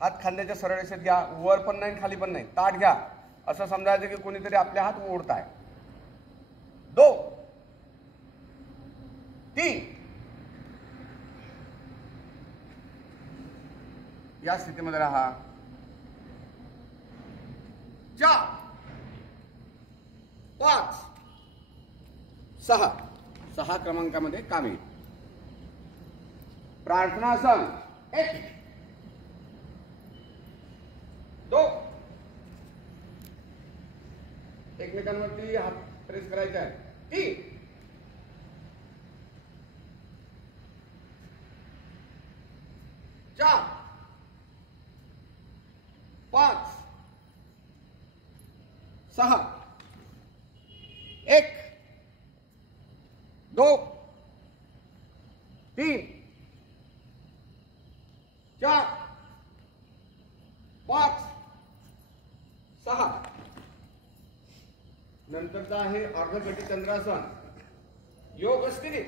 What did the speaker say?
हात खांद्याच्या सरळ रेषेत घ्या, वर पण नाही खाली पण नाही, ताठ घ्या. असं समजायचं की कोणीतरी आपले हात ओढताय. 2 3 या स्थितीमध्ये राहा. 4 5 6 क्रमांकामध्ये काम येईल. प्रार्थनासन 1 2 एकमेकांवरती हात प्रेस करायचे आहे. 3 4 5 6 1 2 3 4 5 6. नंतरचा आहे अर्धकटी चंद्रासन, योग स्थितीत.